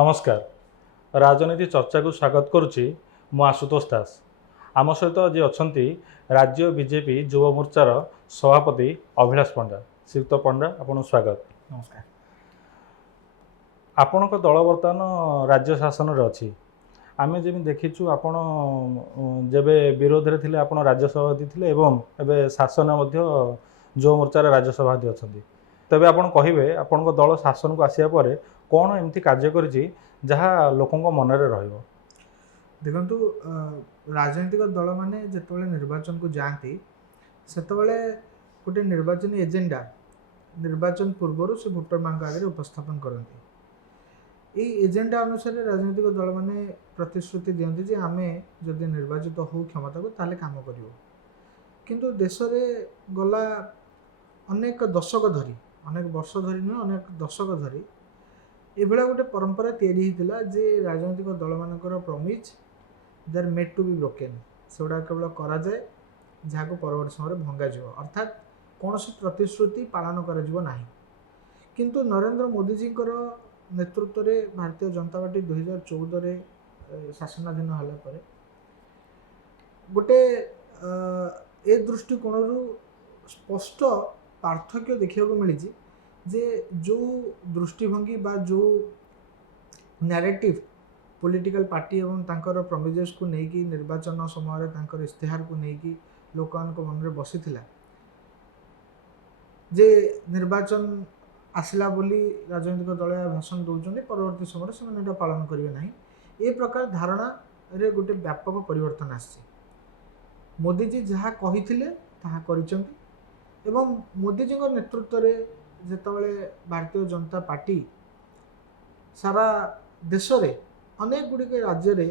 नमस्कार राजनीति चर्चा को स्वागत करुच्ची मु आशुतोष दास आम सहित आज अच्छा राज्य बीजेपी युव मोर्चार सभापति अभिलाष पंडा श्रीयुक्त पंडा आपन स्वागत। नमस्कार। आपण दल बर्तमान राज्य शासन रे अछि आमे जेमि देखिछु आपण जेबे विरोध रे थिले आपण राज्य सभापति थिले एवं एबे शासन मध्य युव मोर्चार राज्य सभापति अछंती तबे आपण कहिबे आपण दल शासन को आसिया परे कौन एमती कार्य करिछि जहा लोकंक मनरे रहइबो। देखंतु राजनीतिक दल माने जेतबेले निर्वाचन को जाती सेतबेले गोटे निर्वाचन एजेंडा निर्वाचन पूर्व से भोटर मान आगे उपस्थापन करती यही एजेंडा अनुसार राजनीतिक दल माने प्रतिश्रुति दियंती जे आमे जदि निर्वाचित हो क्षमता को ताले काम करिवो किंतु देश रे गला अनेक दशक धरी अनेक वर्ष धरी न अनेक दशक धरी एभला गोटे परंपरा तैयारी होता जे राजनीतिक दल मानकर promise they are made to be broken सेगुड़ा केवल करा जाए जहाँ को परवर्ती समय भंगा जीव अर्थात कौन प्रतिश्रुति पालन करा नहीं किंतु नरेंद्र मोदी जी नेतृत्व में भारतीय जनता पार्टी 2014 रे शासनाधीन होला परे गोटे ए दृष्टिकोण स्पष्ट पार्थक्य देखा मिली जे जो दृष्टिभंगी बा जो नैरेटिव पॉलिटिकल पार्टी एवं तांकर प्रमिजेस को लेकिन निर्वाचन समय तांकर इस्तेहार को लेकिन लोकान को मन में बसी जे निर्वाचन आसला बोली राजनीतिक दल भाषण दौरान परवर्ती समय से पालन करेंगे ना ये प्रकार धारणा रे गोटे व्यापक परिवर्तन आसी मोदी जी जहाँ कही एवं मोदी जी नेतृत्व में जेतबेले भारतीय जनता पार्टी सारा देश रे अनेक गुड़िक राज्य रे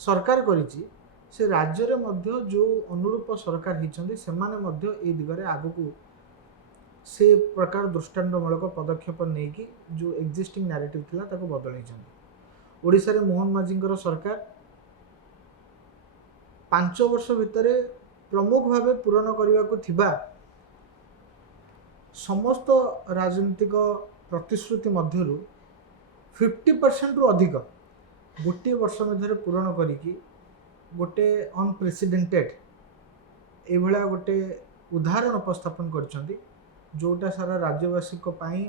सरकार करिछि से राज्य रे मध्य जो अनुरूप सरकार होती से माने दिगरे आगु से प्रकार दृष्टान्तमूलक पदक्षेप नहीं कि जो एक्जिस्टिंग नैरेटिव थिला ताको बदलै ओडिशा रे मोहन माझींकर सरकार 5 वर्ष भितर प्रमुख भाव पूरण करने को थिबा समस्त राजनीतिक प्रतिश्रुति मध्यरु 50% रु अधिक गोटे वर्ष मध्य पूरण करिकी गोटे अनप्रेसिडेंटेड एभला गोटे उदाहरण उपस्थापन करछंती जोटा सारा राज्यवासी को पाई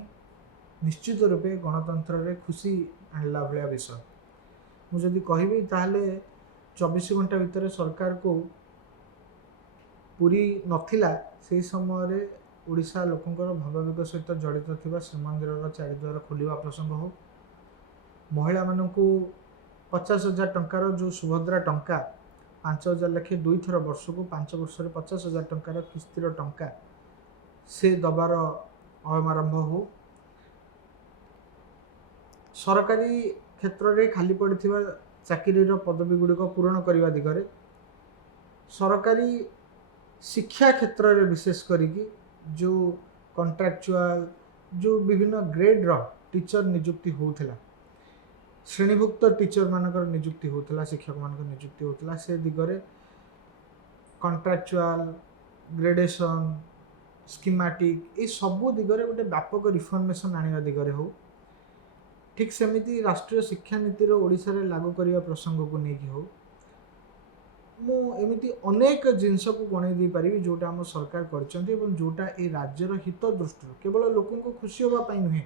निश्चित रूपे गणतंत्र रे खुशी आणला भलिया विषय मुझे कहबी ताहले 24 घंटा भितर सरकार को पूरी नथिला से समय ओडिशा लोकंकर भावावेग सहित जड़ित थिबा श्रीमंदिर चारिद्वार खोलिबा प्रसंग हो महिला मानू 50,000 टंकार जो सुभद्रा टंका 5,000 लेखे 2 थर वर्ष को 5 वर्ष 50,000 टंकार किस्तिर टंका से दबार आरंभ हो सरकारी क्षेत्र में खाली पड़ता चाकरी पदवी गुड़िक पूरण करने दिगरे सरकारी शिक्षा क्षेत्र में विशेष करिकी जो कॉन्ट्रैक्चुअल जो विभिन्न ग्रेड रो टीचर नियुक्ति होता श्रेणीभुक्त टीचर मानकर नियुक्ति होता शिक्षक मानकर नियुक्ति होता से दिगरे कॉन्ट्रैक्चुअल ग्रेडेशन स्कीमेटिक ये सबू दिगरे गोटे व्यापक रिफॉर्मेशन आने दिगरे हो ठीक सेमिति राष्ट्रीय शिक्षा नीतिर ओडिशा रे लागू करने प्रसंग को लेकिन हो मु एमिति अनेक जिनस को गणई दे पारि जोटा आम सरकार करछंती एवं जोटा ए राज्यर हित दृष्टि केवल लोकों को खुशी होगा पाई नुहे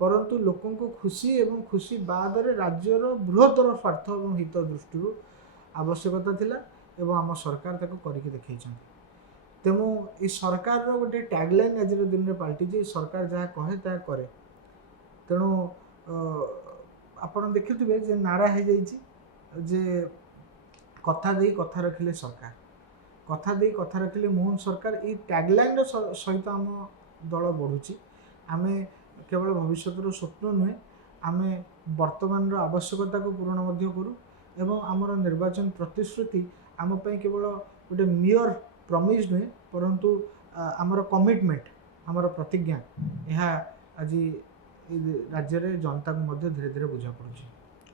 परंतु लोकों को खुशी एवं खुशी बाद रे राज्यर बृहत्तर स्वार्थ एवं हित दृष्टि आवश्यकता थिला एवं आम सरकार ताको करिके देखैछंती तेमु ई सरकार रो गोटे टैगलाइन आज दिन में पाल्टी जे सरकार जहाँ कहे ता करे तेणु आपण देखिथिबे जे नारा हे जाईची जे कथा दे कथा रखिले सरकार कथा दे कथा रखिले मोहन सरकार ये टैगलाइन सहित आम दल बढ़ुची आमे केवल भविष्य स्वप्न नुहे आमे वर्तमान आवश्यकता को पूरण मध्य करू एवं आमर निर्वाचन प्रतिश्रुति आम पई केवल गोटे मियर प्रमिज नुहे परंतु आमर कमिटमेंट आमर प्रतिज्ञा यह आज राज्य रे जनता को मध्य धीरे धीरे बुझा पड़ुची।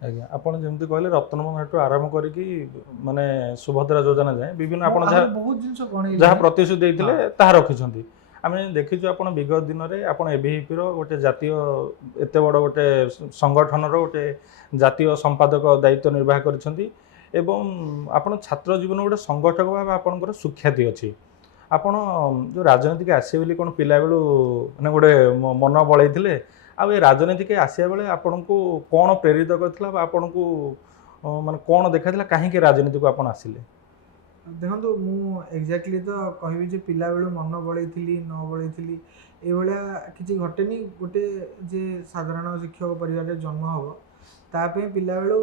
आज्ञा आपण जेमती कहले रत्नमहाटू आरंभ करिकी माने सुभद्रा योजना जाए विभिन्न आपण बहुत जिंस गणी जहाँ प्रतिश्रुति देइथिले ताहा रखिछंती ଆମେ ଦେଖିଛୁ ଆପଣ ବିଗତ ଦିନରେ ଆପଣ ଏବିଭିପିର ଗୋଟେ ଜାତୀୟ ଏତେ ବଡ଼ ଗୋଟେ ସଂଗଠନର ଗୋଟେ ଜାତୀୟ ସମ୍ପାଦକ ଦାୟିତ୍ୱ ନିର୍ବାହ କରିଛନ୍ତି ଏବଂ ଆପଣ ଛାତ୍ର ଜୀବନ ଗୋଟେ ସଂଗଠକ ଭାବେ ଆପଣଙ୍କର ସୁଖ୍ୟାତି ଅଛି। ଆପଣ ଯେଉଁ ରାଜନୀତିକୁ ଆସିବେ ବୋଲି କ'ଣ ପିଲାବେଳୁ ମାନେ ଗୋଟେ ମନ ବଳେଇଥିଲେ? ଆଉ ଏ ରାଜନୀତିକୁ ଆସିବା ବେଳେ ଆପଣଙ୍କୁ କ'ଣ ପ୍ରେରିତ କରିଥିଲା ବା ଆପଣଙ୍କୁ ମାନେ କ'ଣ ଦେଖାଥିଲା କାହିଁକି ରାଜନୀତିକୁ ଆପଣ ଆସିଲେ? ଦେଖନ୍ତୁ ମୁଁ ଏକ୍ଜାକ୍ଟଲି ତ କହିବି ଯେ ପିଲାବେଳୁ ମନ ବଳେଇଥିଲି ନ ବଳେଇଥିଲି ଏଇଭଳିଆ କିଛି ଘଟେନି। ଗୋଟେ ଯେ ସାଧାରଣ ଶିକ୍ଷକ ପରିବାରରେ ଜନ୍ମ ହେବ ତା ପାଇଁ ପିଲାବେଳୁ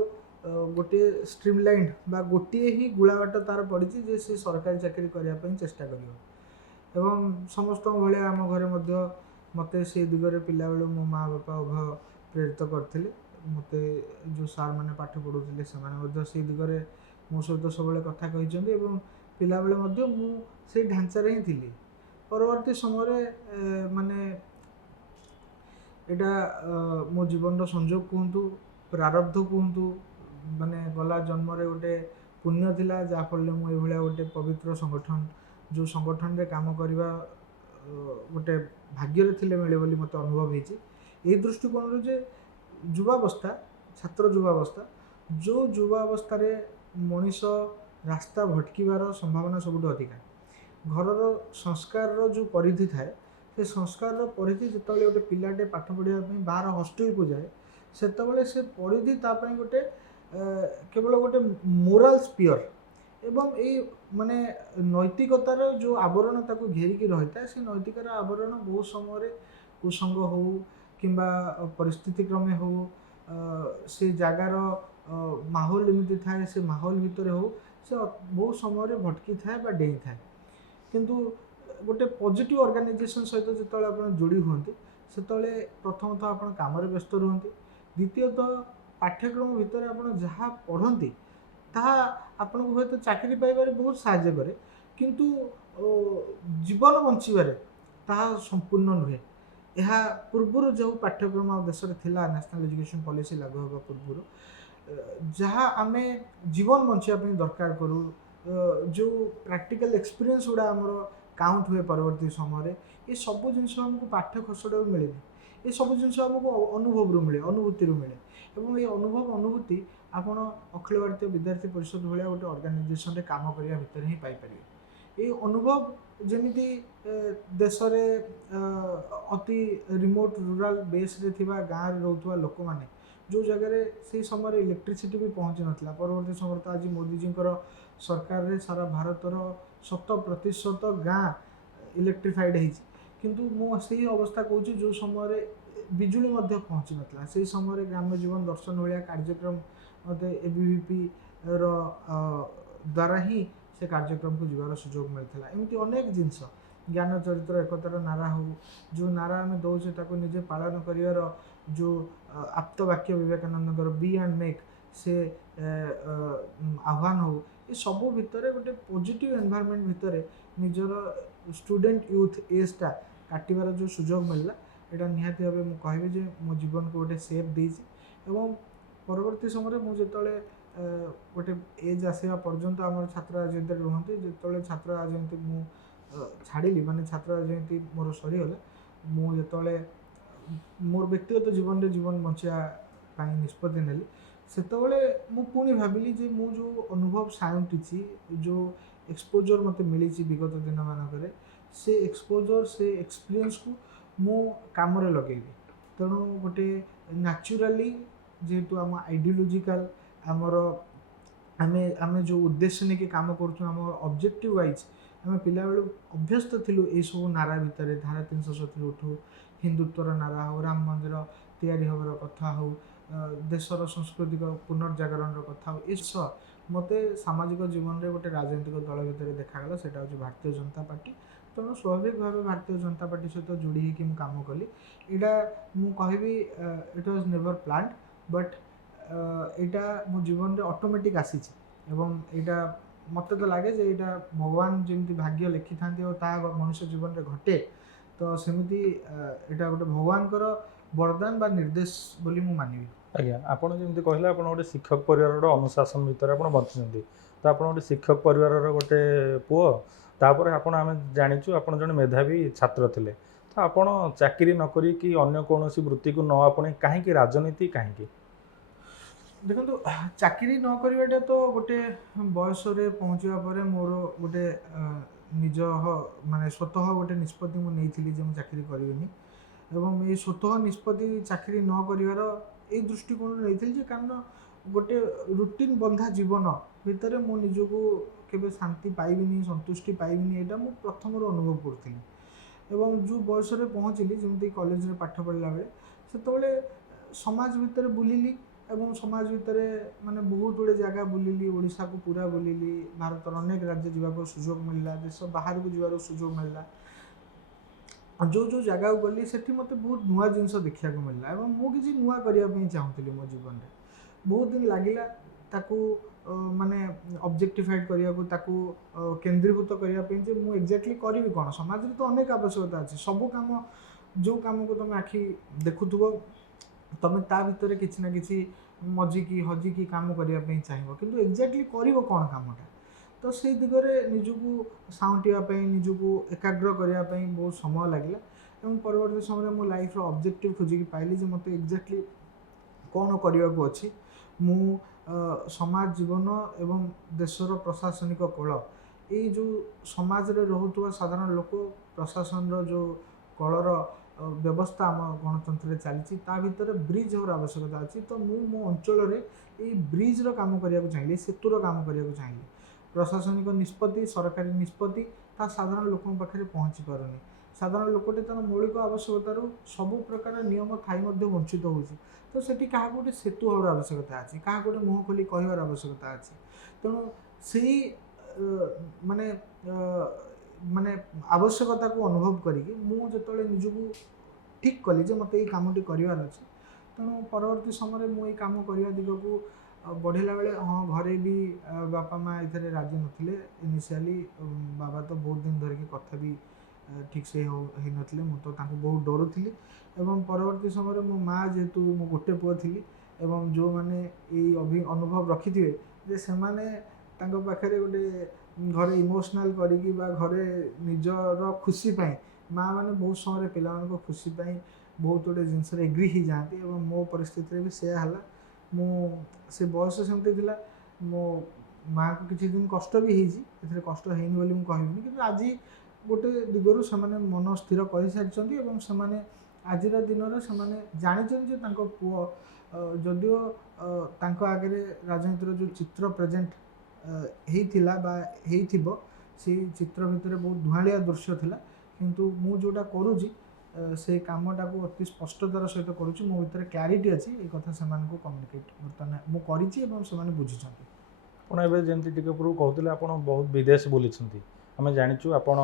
ଗୋଟିଏ ଷ୍ଟ୍ରିମ୍ ଲାଇନ୍ ବା ଗୋଟିଏ ହିଁ ଗୁଳାବାଟ ତାର ପଡ଼ିଛି ଯେ ସେ ସରକାରୀ ଚାକିରି କରିବା ପାଇଁ ଚେଷ୍ଟା କରିବ। ଏବଂ ସମସ୍ତଙ୍କ ଭଳିଆ ଆମ ଘରେ ମଧ୍ୟ ମୋତେ ସେ ଦିଗରେ ପିଲାବେଳୁ ମୋ ମା ବାପା ଉଭୟ ପ୍ରେରିତ କରିଥିଲେ। ମୋତେ ଯେଉଁ ସାର୍ମାନେ ପାଠ ପଢ଼ାଉଥିଲେ ସେମାନେ ମଧ୍ୟ ସେଇ ଦିଗରେ ମୋ ସହିତ ସବୁବେଳେ କଥା କହିଛନ୍ତି ଏବଂ ପିଲାବେଳେ ମଧ୍ୟ ମୁଁ ସେଇ ଢାଞ୍ଚାରେ ହିଁ ଥିଲି। ପରବର୍ତ୍ତୀ ସମୟରେ ମାନେ ଏଇଟା ମୋ ଜୀବନର ସଂଯୋଗ କୁହନ୍ତୁ, ପ୍ରାରବ୍ଧ କୁହନ୍ତୁ, ମାନେ ଗଲା ଜନ୍ମରେ ଗୋଟେ ପୁଣ୍ୟ ଥିଲା ଯାହାଫଳରେ ମୁଁ ଏଇଭଳିଆ ଗୋଟେ ପବିତ୍ର ସଂଗଠନ ଯେଉଁ ସଂଗଠନରେ କାମ କରିବା ଗୋଟେ ଭାଗ୍ୟରେ ଥିଲେ ମିଳେ ବୋଲି ମୋତେ ଅନୁଭବ ହେଇଛି। ଏହି ଦୃଷ୍ଟିକୋଣରୁ ଯେ ଯୁବାବସ୍ଥା, ଛାତ୍ର ଯୁବାବସ୍ଥା, ଯେଉଁ ଯୁବାବସ୍ଥାରେ ମଣିଷ ରାସ୍ତା ଭଟକିବାର ସମ୍ଭାବନା ସବୁଠୁ ଅଧିକା। ଘରର ସଂସ୍କାରର ଯେଉଁ ପରିଧି ଥାଏ ସେ ସଂସ୍କାରର ପରିଧି ଯେତେବେଳେ ଗୋଟେ ପିଲାଟେ ପାଠ ପଢ଼ିବା ପାଇଁ ବାହାର ହଷ୍ଟେଲକୁ ଯାଏ ସେତେବେଳେ ସେ ପରିଧି ତା ପାଇଁ ଗୋଟେ କେବଳ ଗୋଟେ ମୋରାଲ ସ୍ପିୟର ଏବଂ ଏଇ ମାନେ ନୈତିକତାର ଯେଉଁ ଆବରଣ ତାକୁ ଘେରିକି ରହିଥାଏ ସେ ନୈତିକତାର ଆବରଣ ବହୁ ସମୟରେ କୁସଙ୍ଗ ହେଉ କିମ୍ବା ପରିସ୍ଥିତି କ୍ରମେ ହେଉ ସେ ଜାଗାର ମାହୋଲ ଏମିତି ଥାଏ ସେ ମାହୋଲ ଭିତରେ ହେଉ ସେ ବହୁ ସମୟରେ ଭଟକି ଥାଏ ବା ଡେଇଁଥାଏ। କିନ୍ତୁ ଗୋଟେ ପଜିଟିଭ୍ ଅର୍ଗାନାଇଜେସନ୍ ସହିତ ଯେତେବେଳେ ଆପଣ ଯୋଡ଼ି ହୁଅନ୍ତି ସେତେବେଳେ ପ୍ରଥମତଃ ଆପଣ କାମରେ ବ୍ୟସ୍ତ ରୁହନ୍ତି, ଦ୍ୱିତୀୟତଃ ପାଠ୍ୟକ୍ରମ ଭିତରେ ଆପଣ ଯାହା ପଢ଼ନ୍ତି ତାହା ଆପଣଙ୍କୁ ହୁଏତ ଚାକିରି ପାଇବାରେ ବହୁତ ସାହାଯ୍ୟ କରେ କିନ୍ତୁ ଜୀବନ ବଞ୍ଚିବାରେ ତାହା ସମ୍ପୂର୍ଣ୍ଣ ନୁହେଁ। ଏହା ପୂର୍ବରୁ ଯେଉଁ ପାଠ୍ୟକ୍ରମ ଆମ ଦେଶରେ ଥିଲା ନ୍ୟାସନାଲ୍ ଏଜୁକେସନ୍ ପଲିସି ଲାଗୁ ହେବା ପୂର୍ବରୁ ଯାହା ଆମେ ଜୀବନ ବଞ୍ଚିବା ପାଇଁ ଦରକାର କରୁ ଯେଉଁ ପ୍ରାକ୍ଟିକାଲ ଏକ୍ସପିରିଏନ୍ସ ଗୁଡ଼ା ଆମର କାଉଣ୍ଟ ହୁଏ ପରବର୍ତ୍ତୀ ସମୟରେ ଏସବୁ ଜିନିଷ ଆମକୁ ପାଠ ଖସଡ଼ାରୁ ମିଳେନି। ଏସବୁ ଜିନିଷ ଆମକୁ ଅନୁଭବରୁ ମିଳେ, ଅନୁଭୂତିରୁ ମିଳେ ଏବଂ ଏ ଅନୁଭବ ଅନୁଭୂତି ଆପଣ ଅଖିଳ ଭାରତୀୟ ବିଦ୍ୟାର୍ଥୀ ପରିଷଦ ଭଳିଆ ଗୋଟେ ଅର୍ଗାନାଇଜେସନରେ କାମ କରିବା ଭିତରେ ହିଁ ପାଇପାରିବେ। ଏଇ ଅନୁଭବ ଯେମିତି ଦେଶରେ ଅତି ରିମୋଟ ରୁରାଲ ବେସ୍ରେ ଥିବା ଗାଁରେ ରହୁଥିବା ଲୋକମାନେ ଯେଉଁ ଜାଗାରେ ସେଇ ସମୟରେ ଇଲେକ୍ଟ୍ରିସିଟି ବି ପହଞ୍ଚି ନଥିଲା, ପରବର୍ତ୍ତୀ ସମୟରେ ତ ଆଜି ମୋଦିଜୀଙ୍କର ସରକାରରେ ସାରା ଭାରତର 100% ଗାଁ ଇଲେକ୍ଟ୍ରିଫାଇଡ଼୍ ହେଇଛି। କିନ୍ତୁ ମୁଁ ସେଇ ଅବସ୍ଥା କହୁଛି ଯେଉଁ ସମୟରେ ବିଜୁଳି ମଧ୍ୟ ପହଞ୍ଚି ନଥିଲା, ସେଇ ସମୟରେ ଗ୍ରାମ୍ୟ ଜୀବନ ଦର୍ଶନ ଭଳିଆ କାର୍ଯ୍ୟକ୍ରମ ମୋତେ ଏବିଭିପିର ଦ୍ୱାରା ହିଁ ସେ କାର୍ଯ୍ୟକ୍ରମକୁ ଯିବାର ସୁଯୋଗ ମିଳିଥିଲା। ଏମିତି ଅନେକ ଜିନିଷ ଜ୍ଞାନ ଚରିତ୍ର ଏକତାର ନାରା ହେଉ, ଯେଉଁ ନାରା ଆମେ ଦେଉଛେ ତାକୁ ନିଜେ ପାଳନ କରିବାର ଯେଉଁ ଆପ୍ତ ବାକ୍ୟ ବିବେକାନନ୍ଦଙ୍କର ବି ଆଣ୍ଡ ମେକ୍ ସେ ଆହ୍ୱାନ ହେଉ, ଏସବୁ ଭିତରେ ଗୋଟେ ପଜିଟିଭ୍ ଏନଭାରମେଣ୍ଟ ଭିତରେ ନିଜର ଷ୍ଟୁଡେଣ୍ଟ ୟୁଥ୍ ଏଜ୍ଟା କାଟିବାର ଯେଉଁ ସୁଯୋଗ ମିଳିଲା ଏଇଟା ନିହାତି ଭାବେ ମୁଁ କହିବି ଯେ ମୋ ଜୀବନକୁ ଗୋଟେ ସେପ୍ ଦେଇଛି। ଏବଂ ପରବର୍ତ୍ତୀ ସମୟରେ ମୁଁ ଯେତେବେଳେ ଗୋଟେ ଏଜ୍ ଆସିବା ପର୍ଯ୍ୟନ୍ତ ଆମର ଛାତ୍ର ରାଜନୀତିରେ ରୁହନ୍ତି, ଯେତେବେଳେ ଛାତ୍ର ରାଜନୀତି ମୁଁ ଛାଡ଼ିଲି ମାନେ ଛାତ୍ର ରାଜନୀତି ମୋର ସରିଗଲା, ମୁଁ ଯେତେବେଳେ ମୋର ବ୍ୟକ୍ତିଗତ ଜୀବନରେ ଜୀବନ ବଞ୍ଚିବା ପାଇଁ ନିଷ୍ପତ୍ତି ନେଲି ସେତେବେଳେ ମୁଁ ପୁଣି ଭାବିଲି ଯେ ମୁଁ ଯେଉଁ ଅନୁଭବ ସାଉଁଟିଛି, ଯେଉଁ ଏକ୍ସପୋଜର୍ ମୋତେ ମିଳିଛି ବିଗତ ଦିନମାନଙ୍କରେ ସେ ଏକ୍ସପୋଜର୍ ସେ ଏକ୍ସପିରିଏନ୍ସକୁ ମୁଁ କାମରେ ଲଗେଇବି। ତେଣୁ ଗୋଟେ ନ୍ୟାଚୁରାଲି ଯେହେତୁ ଆମ ଆଇଡ଼ିଓଲୋଜିକାଲ ଆମର ଆମେ ଯେଉଁ ଉଦ୍ଦେଶ୍ୟ ନେଇକି କାମ କରୁଛୁ ଆମ ଅବଜେକ୍ଟିଭ୍ ୱାଇଜ୍ ଆମେ ପିଲାବେଳୁ ଅଭ୍ୟସ୍ତ ଥିଲୁ ଏଇସବୁ ନାରା ଭିତରେ, ଧାରା 370 ଉଠୁ, ହିନ୍ଦୁତ୍ୱର ନାରା ହେଉ, ରାମ ମନ୍ଦିର ତିଆରି ହେବାର କଥା ହେଉ, ଦେଶର ସାଂସ୍କୃତିକ ପୁନର୍ଜାଗରଣର କଥା ହେଉ, ଏସବୁ ମୋତେ ସାମାଜିକ ଜୀବନରେ ଗୋଟେ ରାଜନୈତିକ ଦଳ ଭିତରେ ଦେଖାଗଲା, ସେଇଟା ହେଉଛି ଭାରତୀୟ ଜନତା ପାର୍ଟି। ତେଣୁ ସ୍ୱାଭାବିକ ଭାବେ ଭାରତୀୟ ଜନତା ପାର୍ଟି ସହିତ ଯୋଡ଼ି ହେଇକି ମୁଁ କାମ କଲି। ଏଇଟା ମୁଁ କହିବି it was never planned but ଏଇଟା ମୋ ଜୀବନରେ ଅଟୋମେଟିକ୍ ଆସିଛି ଏବଂ ଏଇଟା ମୋତେ ତ ଲାଗେ ଯେ ଏଇଟା ଭଗବାନ ଯେମିତି ଭାଗ୍ୟ ଲେଖିଥାନ୍ତି ଆଉ ତାହା ମଣିଷ ଜୀବନରେ ଘଟେ ତ ସେମିତି ଏଇଟା ଗୋଟେ ଭଗବାନଙ୍କର ବରଦାନ ବା ନିର୍ଦ୍ଦେଶ ବୋଲି ମୁଁ ମାନିବି। ଆଜ୍ଞା ଆପଣ ଯେମିତି କହିଲେ ଆପଣ ଗୋଟେ ଶିକ୍ଷକ ପରିବାରର ଅନୁଶାସନ ଭିତରେ ଆପଣ ବଞ୍ଚିଛନ୍ତି ତ ଆପଣ ଗୋଟେ ଶିକ୍ଷକ ପରିବାରର ଗୋଟେ ପୁଅ ତାପରେ ଆପଣ ଆମେ ଜାଣିଛୁ ଆପଣ ଜଣେ ମେଧାବୀ ଛାତ୍ର ଥିଲେ ତ ଆପଣ ଚାକିରି ନ କରିକି ଅନ୍ୟ କୌଣସି ବୃତ୍ତିକୁ ନ ଆପଣେଇ କାହିଁକି ରାଜନୀତି କାହିଁକି? ଦେଖନ୍ତୁ, ଚାକିରି ନ କରିବାଟା ତ ଗୋଟେ ବୟସରେ ପହଞ୍ଚିବା ପରେ ମୋର ଗୋଟେ ନିଜ ମାନେ ସ୍ୱତଃ ଗୋଟେ ନିଷ୍ପତ୍ତି ମୁଁ ନେଇଥିଲି ଯେ ମୁଁ ଚାକିରି କରିବିନି। ଏବଂ ଏଇ ସ୍ୱତଃ ନିଷ୍ପତ୍ତି ଚାକିରି ନ କରିବାର ଏଇ ଦୃଷ୍ଟିକୋଣରୁ ନେଇଥିଲି ଯେ କାରଣ ଗୋଟେ ରୁଟିନ୍ ବନ୍ଧା ଜୀବନ ଭିତରେ ମୁଁ ନିଜକୁ କେବେ ଶାନ୍ତି ପାଇବିନି, ସନ୍ତୁଷ୍ଟି ପାଇବିନି, ଏଇଟା ମୁଁ ପ୍ରଥମରୁ ଅନୁଭବ କରୁଥିଲି। ଏବଂ ଯେଉଁ ବୟସରେ ପହଞ୍ଚିଲି, ଯେମିତି କଲେଜରେ ପାଠ ପଢ଼ିଲା ବେଳେ, ସେତେବେଳେ ସମାଜ ଭିତରେ ବୁଲିଲି ଏବଂ ସମାଜ ଭିତରେ ମାନେ ବହୁତ ଗୁଡ଼ିଏ ଜାଗା ବୁଲିଲି, ଓଡ଼ିଶାକୁ ପୁରା ବୁଲିଲି, ଭାରତର ଅନେକ ରାଜ୍ୟ ଯିବାକୁ ସୁଯୋଗ ମିଳିଲା, ଦେଶ ବାହାରକୁ ଯିବାର ସୁଯୋଗ ମିଳିଲା। ଯେଉଁ ଯେଉଁ ଜାଗାକୁ ଗଲି ସେଠି ମୋତେ ବହୁତ ନୂଆ ଜିନିଷ ଦେଖିବାକୁ ମିଳିଲା ଏବଂ ମୁଁ କିଛି ନୂଆ କରିବା ପାଇଁ ଚାହୁଁଥିଲି ମୋ ଜୀବନରେ। ବହୁତ ଦିନ ଲାଗିଲା ତାକୁ ମାନେ ଅବଜେକ୍ଟିଫାଇଡ୍ କରିବାକୁ, ତାକୁ କେନ୍ଦ୍ରୀଭୂତ କରିବା ପାଇଁ ଯେ ମୁଁ ଏକ୍ଜାକ୍ଟଲି କରିବି କ'ଣ। ସମାଜରେ ତ ଅନେକ ଆବଶ୍ୟକତା ଅଛି, ସବୁ କାମ, ଯେଉଁ କାମକୁ ତୁମେ ଆଖି ଦେଖୁଥିବ ତୁମେ ତା ଭିତରେ କିଛି ନା କିଛି ମଜିକି ହଜିକି କାମ କରିବା ପାଇଁ ଚାହିଁବ, କିନ୍ତୁ ଏକ୍ଜାକ୍ଟଲି କରିବ କ'ଣ କାମଟା। ତ ସେଇ ଦିଗରେ ନିଜକୁ ସାଉଁଟିବା ପାଇଁ, ନିଜକୁ ଏକାଗ୍ର କରିବା ପାଇଁ ବହୁତ ସମୟ ଲାଗିଲା ଏବଂ ପରବର୍ତ୍ତୀ ସମୟରେ ମୋ ଲାଇଫ୍ର ଅବଜେକ୍ଟିଭ୍ ଖୋଜିକି ପାଇଲି ଯେ ମୋତେ ଏକ୍ଜାକ୍ଟଲି କ'ଣ କରିବାକୁ ଅଛି। ମୁଁ ସମାଜ ଜୀବନ ଏବଂ ଦେଶର ପ୍ରଶାସନିକ କଳ, ଏଇ ଯେଉଁ ସମାଜରେ ରହୁଥିବା ସାଧାରଣ ଲୋକ, ପ୍ରଶାସନର ଯେଉଁ କଳର ବ୍ୟବସ୍ଥା ଆମ ଗଣତନ୍ତ୍ରରେ ଚାଲିଛି, ତା ଭିତରେ ବ୍ରିଜ୍ ହେବାର ଆବଶ୍ୟକତା ଅଛି। ତ ମୁଁ ମୋ ଅଞ୍ଚଳରେ ଏଇ ବ୍ରିଜ୍ର କାମ କରିବାକୁ ଚାହିଁଲି, ସେତୁର କାମ କରିବାକୁ ଚାହିଁଲି। ପ୍ରଶାସନିକ ନିଷ୍ପତ୍ତି, ସରକାରୀ ନିଷ୍ପତ୍ତି ତା ସାଧାରଣ ଲୋକଙ୍କ ପାଖରେ ପହଞ୍ଚି ପାରୁନି। ସାଧାରଣ ଲୋକଟି ତା'ର ମୌଳିକ ଆବଶ୍ୟକତାରୁ ସବୁ ପ୍ରକାର ନିୟମ ଥାଇ ମଧ୍ୟ ବଞ୍ଚିତ ହେଉଛି। ତ ସେଠି କାହାକୁ ଗୋଟେ ସେତୁ ହେବାର ଆବଶ୍ୟକତା ଅଛି, କାହାକୁ ଗୋଟେ ମୁହଁ ଖୋଲି କହିବାର ଆବଶ୍ୟକତା ଅଛି। ତେଣୁ ସେଇ ମାନେ ମାନେ ଆବଶ୍ୟକତାକୁ ଅନୁଭବ କରିକି ମୁଁ ଯେତେବେଳେ ନିଜକୁ ଠିକ୍ କଲି ଯେ ମୋତେ ଏଇ କାମଟି କରିବାର ଅଛି, ତେଣୁ ପରବର୍ତ୍ତୀ ସମୟରେ ମୁଁ ଏଇ କାମ କରିବା ଦିଗକୁ ବଢ଼ିଲା ବେଳେ, ହଁ, ଘରେ ବି ବାପା ମା' ଏଥିରେ ରାଜି ନଥିଲେ ଇନିସିଆଲି। ବାବା ତ ବହୁତ ଦିନ ଧରିକି କଥା ବି ଠିକ୍ ସେ ହେଇନଥିଲେ, ମୁଁ ତ ତାଙ୍କୁ ବହୁତ ଡରୁଥିଲି। ଏବଂ ପରବର୍ତ୍ତୀ ସମୟରେ ମୋ ମା', ଯେହେତୁ ମୁଁ ଗୋଟେ ପୁଅ ଥିଲି ଏବଂ ଯେଉଁମାନେ ଏଇ ଅନୁଭବ ରଖିଥିବେ ଯେ ସେମାନେ ତାଙ୍କ ପାଖରେ ଗୋଟେ ଘରେ ଇମୋସନାଲ୍ କରିକି ବା ଘରେ ନିଜର ଖୁସି ପାଇଁ, ମାଆ ମାନେ ବହୁତ ସମୟରେ ପିଲାମାନଙ୍କ ଖୁସି ପାଇଁ ବହୁତ ଗୁଡ଼ିଏ ଜିନିଷରେ ଏଗ୍ରି ହେଇଯାଆନ୍ତି ଏବଂ ମୋ ପରିସ୍ଥିତିରେ ବି ସେୟା ହେଲା। ମୁଁ ସେ ବୟସ ସେମିତି ଥିଲା, ମୋ ମାଆକୁ କିଛି ଦିନ କଷ୍ଟ ବି ହେଇଛି, ଏଥିରେ କଷ୍ଟ ହେଇନି ବୋଲି ମୁଁ କହିବିନି, କିନ୍ତୁ ଆଜି ଗୋଟେ ଦିଗରୁ ସେମାନେ ମନ ସ୍ଥିର କରିସାରିଛନ୍ତି ଏବଂ ସେମାନେ ଆଜିର ଦିନରେ ସେମାନେ ଜାଣିଛନ୍ତି ଯେ ତାଙ୍କ ପୁଅ ଯଦିଓ ତାଙ୍କ ଆଗରେ ରାଜନୀତିର ଯେଉଁ ଚିତ୍ର ପ୍ରେଜେଣ୍ଟ ହେଇଥିଲା ବା ହେଇଥିବ, ସେଇ ଚିତ୍ର ଭିତରେ ବହୁତ ଧୂଆଁଳିଆ ଦୃଶ୍ୟ ଥିଲା, କିନ୍ତୁ ମୁଁ ଯେଉଁଟା କରୁଛି ସେ କାମଟାକୁ ଅତି ସ୍ପଷ୍ଟତାର ସହିତ କରୁଛି। ମୋ ଭିତରେ କ୍ଲାରିଟି ଅଛି, ଏ କଥା ସେମାନଙ୍କୁ କମ୍ୟୁନିକେଟ୍ ବର୍ତ୍ତମାନ ମୁଁ କରିଛି ଏବଂ ସେମାନେ ବୁଝିଛନ୍ତି। ଆପଣ ଏବେ ଯେମିତି ଟିକେ ପୂର୍ବରୁ କହୁଥିଲେ ଆପଣ ବହୁତ ବିଦେଶ ବୁଲିଛନ୍ତି, ଆମେ ଜାଣିଛୁ ଆପଣ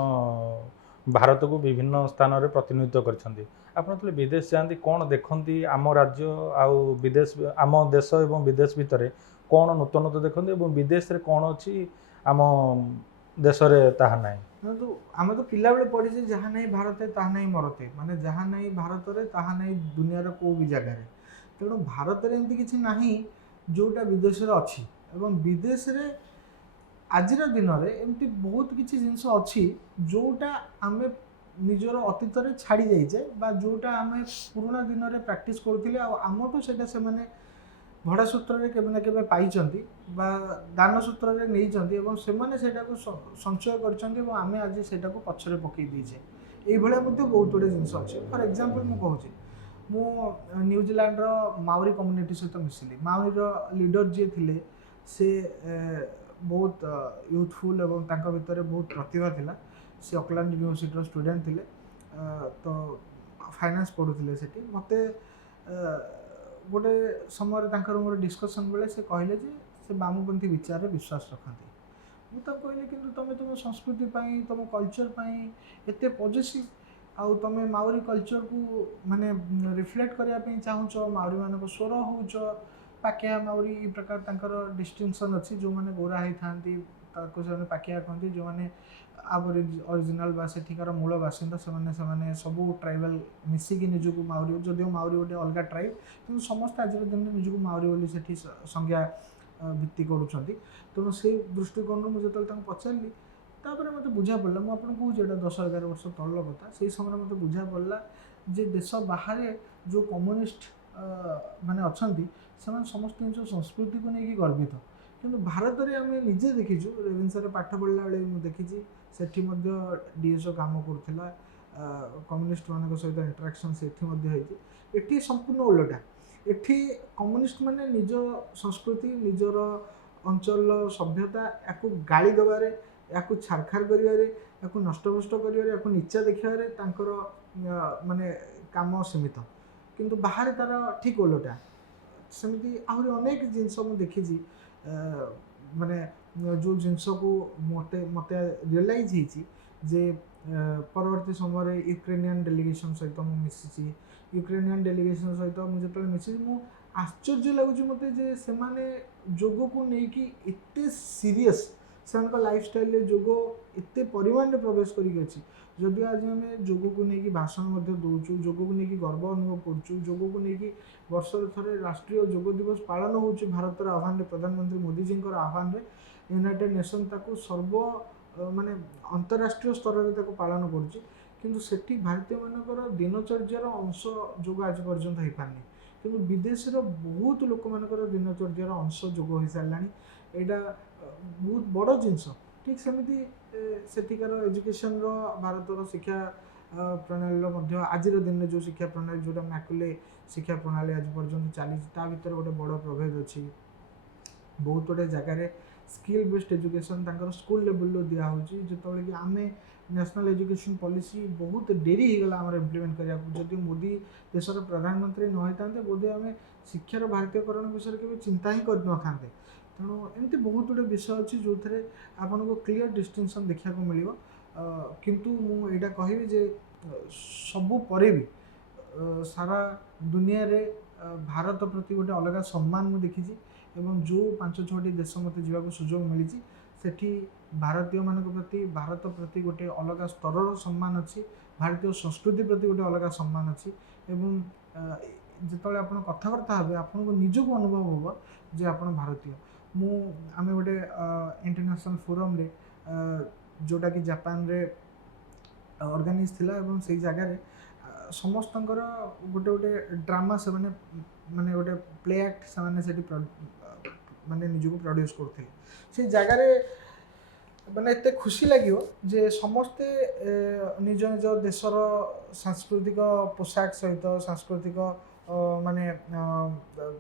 ଭାରତକୁ ବିଭିନ୍ନ ସ୍ଥାନରେ ପ୍ରତିନିଧିତ୍ୱ କରିଛନ୍ତି। ଆପଣ ଯେତେବେଳେ ବିଦେଶ ଯାଆନ୍ତି କ'ଣ ଦେଖନ୍ତି? ଆମ ରାଜ୍ୟ ଆଉ ବିଦେଶ, ଆମ ଦେଶ ଏବଂ ବିଦେଶ ଭିତରେ କ'ଣ ନୂତନତ୍ୱ ଦେଖନ୍ତି ଏବଂ ବିଦେଶରେ କ'ଣ ଅଛି ଆମ ଦେଶରେ ତାହା ନାହିଁ? କିନ୍ତୁ ଆମେ ତ ପିଲାବେଳେ ପଢ଼ିଛେ ଯାହା ନାହିଁ ଭାରତରେ ତାହା ନାହିଁ ମରତେ, ମାନେ ଯାହା ନାହିଁ ଭାରତରେ ତାହା ନାହିଁ ଦୁନିଆର କେଉଁ ବି ଜାଗାରେ। ତେଣୁ ଭାରତରେ ଏମିତି କିଛି ନାହିଁ ଯେଉଁଟା ବିଦେଶରେ ଅଛି ଏବଂ ବିଦେଶରେ ଆଜିର ଦିନରେ ଏମିତି ବହୁତ କିଛି ଜିନିଷ ଅଛି ଯେଉଁଟା ଆମେ ନିଜର ଅତୀତରେ ଛାଡ଼ି ଯାଇଛେ ବା ଯେଉଁଟା ଆମେ ପୁରୁଣା ଦିନରେ ପ୍ରାକ୍ଟିସ୍ କରୁଥିଲେ ଆଉ ଆମଠୁ ସେଇଟା ସେମାନେ ଭଡ଼ା ସୂତ୍ରରେ କେବେ ନା କେବେ ପାଇଛନ୍ତି ବା ଦାନ ସୂତ୍ରରେ ନେଇଛନ୍ତି ଏବଂ ସେମାନେ ସେଇଟାକୁ ସଞ୍ଚୟ କରିଛନ୍ତି ଏବଂ ଆମେ ଆଜି ସେଇଟାକୁ ପଛରେ ପକାଇ ଦେଇଛେ। ଏଇଭଳିଆ ମଧ୍ୟ ବହୁତ ଗୁଡ଼ିଏ ଜିନିଷ ଅଛି। ଫର୍ ଏକ୍ଜାମ୍ପଲ୍ ମୁଁ କହୁଛି, ମୁଁ ନ୍ୟୁଜିଲାଣ୍ଡର ମାଉରି କମ୍ୟୁନିଟି ସହିତ ମିଶିଲି। ମାଉରିର ଲିଡର ଯିଏ ଥିଲେ ସେ ବହୁତ ୟୁଥଫୁଲ୍ ଏବଂ ତାଙ୍କ ଭିତରେ ବହୁତ ପ୍ରତିଭା ଥିଲା। ସେ ଅକଲାଣ୍ଡ ୟୁନିଭର୍ସିଟିର ଷ୍ଟୁଡେଣ୍ଟ ଥିଲେ, ତ ଫାଇନାନ୍ସ ପଢ଼ୁଥିଲେ ସେଠି। ମୋତେ ଗୋଟେ ସମୟରେ ତାଙ୍କର ମୋର ଡିସ୍କସନ୍ ବେଳେ ସେ କହିଲେ ଯେ ସେ ବାମପନ୍ଥୀ ବିଚାରରେ ବିଶ୍ୱାସ ରଖନ୍ତି। ମୁଁ ତାଙ୍କୁ କହିଲି କିନ୍ତୁ ତୁମେ ତୁମ ସଂସ୍କୃତି ପାଇଁ, ତୁମ କଲଚର୍ ପାଇଁ ଏତେ ପଜେସିଭ୍, ଆଉ ତୁମେ ମାଉରି କଲଚର୍କୁ ମାନେ ରିଫ୍ଲେକ୍ଟ କରିବା ପାଇଁ ଚାହୁଁଛ, ମାଉରିମାନଙ୍କ ସ୍ୱର ହେଉଛ, ପାକେଆ ମାଉରି, ଏ ପ୍ରକାର ତାଙ୍କର ଡିଷ୍ଟିଂସନ୍ ଅଛି, ଯେଉଁମାନେ ଗୋରା ହେଇଥାନ୍ତି, ତାକୁ ସେମାନେ ପାକିଆ କହନ୍ତି, ଯେଉଁମାନେ ଅରିଜିନାଲ ବା ସେଠିକାର ମୂଳ ବାସିନ୍ଦା, ସେମାନେ ସବୁ ଟ୍ରାଇବାଲ ମିଶିକି ନିଜକୁ ମାଉରୀ, ଯଦିଓ ମାଉରୀ ଗୋଟେ ଅଲଗା ଟ୍ରାଇବ୍, କିନ୍ତୁ ସମସ୍ତେ ଆଜିର ଦିନରେ ନିଜକୁ ମାଉରୀ ବୋଲି ସେଠି ସଂଜ୍ଞା ଭିତ୍ତି କରୁଛନ୍ତି। ତେଣୁ ସେଇ ଦୃଷ୍ଟିକୋଣରୁ ମୁଁ ଯେତେବେଳେ ତାଙ୍କୁ ପଚାରିଲି, ତାପରେ ମୋତେ ବୁଝା ପଡ଼ିଲା, ମୁଁ ଆପଣଙ୍କୁ କହୁଛି ଏଇଟା 10-11 ବର୍ଷ ତଳର କଥା, ସେଇ ସମୟରେ ମୋତେ ବୁଝା ପଡ଼ିଲା ଯେ ଦେଶ ବାହାରେ ଯେଉଁ କମ୍ୟୁନିଷ୍ଟ ମାନେ ଅଛନ୍ତି, ସେମାନେ ସମସ୍ତେ ନିଜ ସଂସ୍କୃତିକୁ ନେଇକି ଗର୍ବିତ। କିନ୍ତୁ ଭାରତରେ ଆମେ ନିଜେ ଦେଖିଛୁ, ରେଭେନ୍ସାରେ ପାଠ ପଢ଼ିଲା ବେଳେ ମୁଁ ଦେଖିଛି ସେଠି ମଧ୍ୟ DSO କାମ କରୁଥିଲା, କମ୍ୟୁନିଷ୍ଟମାନଙ୍କ ସହିତ ଇଣ୍ଟରାକ୍ସନ୍ ସେଠି ମଧ୍ୟ ହେଇଛି। ଏଠି ସମ୍ପୂର୍ଣ୍ଣ ଓଲଟା, ଏଠି କମ୍ୟୁନିଷ୍ଟ ମାନେ ନିଜ ସଂସ୍କୃତି, ନିଜର ଅଞ୍ଚଳର ସଭ୍ୟତା ୟାକୁ ଗାଳି ଦେବାରେ, ୟାକୁ ଛାରଖାର କରିବାରେ, ୟାକୁ ନଷ୍ଟଭ୍ରଷ୍ଟ କରିବାରେ, ୟାକୁ ନିଚା ଦେଖିବାରେ ତାଙ୍କର ମାନେ କାମ ସୀମିତ। କିନ୍ତୁ ବାହାରେ ତାର ଠିକ୍ ଓଲଟା। ସେମିତି ଆହୁରି ଅନେକ ଜିନିଷ ମୁଁ ଦେଖିଛି, ମାନେ ଯେଉଁ ଜିନିଷକୁ ମୋତେ ରିଏଲାଇଜ୍ ହେଇଛି ଯେ ପରବର୍ତ୍ତୀ ସମୟରେ ୟୁକ୍ରେନିଆନ୍ ଡେଲିଗେସନ୍ ସହିତ ମୁଁ ମିଶିଛି। ୟୁକ୍ରେନିଆନ୍ ଡେଲିଗେସନ୍ ସହିତ ମୁଁ ଯେତେବେଳେ ମିଶିଛି, ମୁଁ ଆଶ୍ଚର୍ଯ୍ୟ ଲାଗୁଛି ମୋତେ ଯେ ସେମାନେ ଯୋଗକୁ ନେଇକି ଏତେ ସିରିୟସ୍, ସେମାନଙ୍କ ଲାଇଫଷ୍ଟାଇଲରେ ଯୋଗ ଏତେ ପରିମାଣରେ ପ୍ରବେଶ କରିକି ଅଛି। ଯଦିଓ ଆଜି ଆମେ ଯୋଗକୁ ନେଇକି ଭାଷଣ ମଧ୍ୟ ଦେଉଛୁ, ଯୋଗକୁ ନେଇକି ଗର୍ବ ଅନୁଭବ କରୁଛୁ, ଯୋଗକୁ ନେଇକି ବର୍ଷରେ ଥରେ ରାଷ୍ଟ୍ରୀୟ ଯୋଗ ଦିବସ ପାଳନ ହେଉଛି ଭାରତର ଆହ୍ୱାନରେ, ପ୍ରଧାନମନ୍ତ୍ରୀ ମୋଦିଜୀଙ୍କର ଆହ୍ୱାନରେ, ୟୁନାଇଟେଡ୍ ନେସନ୍ ତାକୁ ମାନେ ଅନ୍ତରାଷ୍ଟ୍ରୀୟ ସ୍ତରରେ ତାକୁ ପାଳନ କରୁଛି, କିନ୍ତୁ ସେଠି ଭାରତୀୟମାନଙ୍କର ଦିନଚର୍ଯ୍ୟାର ଅଂଶ ଯୋଗ ଆଜି ପର୍ଯ୍ୟନ୍ତ ହେଇପାରିନି। କିନ୍ତୁ ବିଦେଶର ବହୁତ ଲୋକମାନଙ୍କର ଦିନଚର୍ଯ୍ୟାର ଅଂଶ ଯୋଗ ହୋଇସାରିଲାଣି। ଏଇଟା ବହୁତ ବଡ଼ ଜିନିଷ। ଠିକ୍ ସେମିତି ସେଠିକାର ଏଜୁକେସନ୍ର, ଭାରତର ଶିକ୍ଷା ପ୍ରଣାଳୀର ମଧ୍ୟ ଆଜିର ଦିନରେ ଯେଉଁ ଶିକ୍ଷା ପ୍ରଣାଳୀ, ଯେଉଁଟା ମ୍ୟାକୁଲେ ଶିକ୍ଷା ପ୍ରଣାଳୀ ଆଜି ପର୍ଯ୍ୟନ୍ତ ଚାଲିଛି, ତା ଭିତରେ ଗୋଟେ ବଡ଼ ପ୍ରଭେଦ ଅଛି। ବହୁତ ଗୁଡ଼ିଏ ଜାଗାରେ ସ୍କିଲ୍ ବେସ୍ଡ ଏଜୁକେସନ୍ ତାଙ୍କର ସ୍କୁଲ ଲେଭେଲରୁ ଦିଆହେଉଛି, ଯେତେବେଳେ କି ଆମେ ନ୍ୟାସନାଲ୍ ଏଜୁକେସନ୍ ପଲିସି ବହୁତ ଡେରି ହେଇଗଲା ଆମର ଇମ୍ପ୍ଲିମେଣ୍ଟ କରିବାକୁ। ଯଦି ମୋଦି ଦେଶର ପ୍ରଧାନମନ୍ତ୍ରୀ ନ ହେଇଥାନ୍ତେ, ବୋଧେ ଆମେ ଶିକ୍ଷାର ଭାରତୀୟକରଣ ବିଷୟରେ କେବେ ଚିନ୍ତା ହିଁ କରିନଥାନ୍ତେ। ତେଣୁ ଏମିତି ବହୁତ ଗୁଡ଼ିଏ ବିଷୟ ଅଛି ଯେଉଁଥିରେ ଆପଣଙ୍କୁ କ୍ଲିଅର ଡିଷ୍ଟିଂସନ୍ ଦେଖିବାକୁ ମିଳିବ। କିନ୍ତୁ ମୁଁ ଏଇଟା କହିବି ଯେ ସବୁ ପରେ ବି ସାରା ଦୁନିଆରେ ଭାରତ ପ୍ରତି ଗୋଟେ ଅଲଗା ସମ୍ମାନ ମୁଁ ଦେଖିଛି, ଏବଂ ଯେଉଁ 5-6ଟି ଦେଶ ମୋତେ ଯିବାକୁ ସୁଯୋଗ ମିଳିଛି, ସେଠି ଭାରତୀୟମାନଙ୍କ ପ୍ରତି, ଭାରତ ପ୍ରତି ଗୋଟେ ଅଲଗା ସ୍ତରର ସମ୍ମାନ ଅଛି, ଭାରତୀୟ ସଂସ୍କୃତି ପ୍ରତି ଗୋଟେ ଅଲଗା ସମ୍ମାନ ଅଛି। ଏବଂ ଯେତେବେଳେ ଆପଣ କଥାବାର୍ତ୍ତା ହେବେ, ଆପଣଙ୍କୁ ନିଜକୁ ଅନୁଭବ ହେବ ଯେ ଆପଣ ଭାରତୀୟ। ଆମେ ଗୋଟେ ଇଣ୍ଟରନ୍ୟାସନାଲ୍ ଫୋରମ୍ରେ, ଯେଉଁଟାକି ଜାପାନରେ ଅର୍ଗାନାଇଜ୍ ଥିଲା, ଏବଂ ସେଇ ଜାଗାରେ ସମସ୍ତଙ୍କର ଗୋଟେ ଡ୍ରାମା, ସେମାନେ ମାନେ ଗୋଟେ ପ୍ଲେ ଆକ୍ଟ ସେମାନେ ସେଠି ମାନେ ନିଜକୁ ପ୍ରଡ୍ୟୁସ୍ କରୁଥିଲେ। ସେଇ ଜାଗାରେ ମାନେ ଏତେ ଖୁସି ଲାଗିବ ଯେ ସମସ୍ତେ ନିଜ ନିଜ ଦେଶର ସାଂସ୍କୃତିକ ପୋଷାକ ସହିତ, ସାଂସ୍କୃତିକ ମାନେ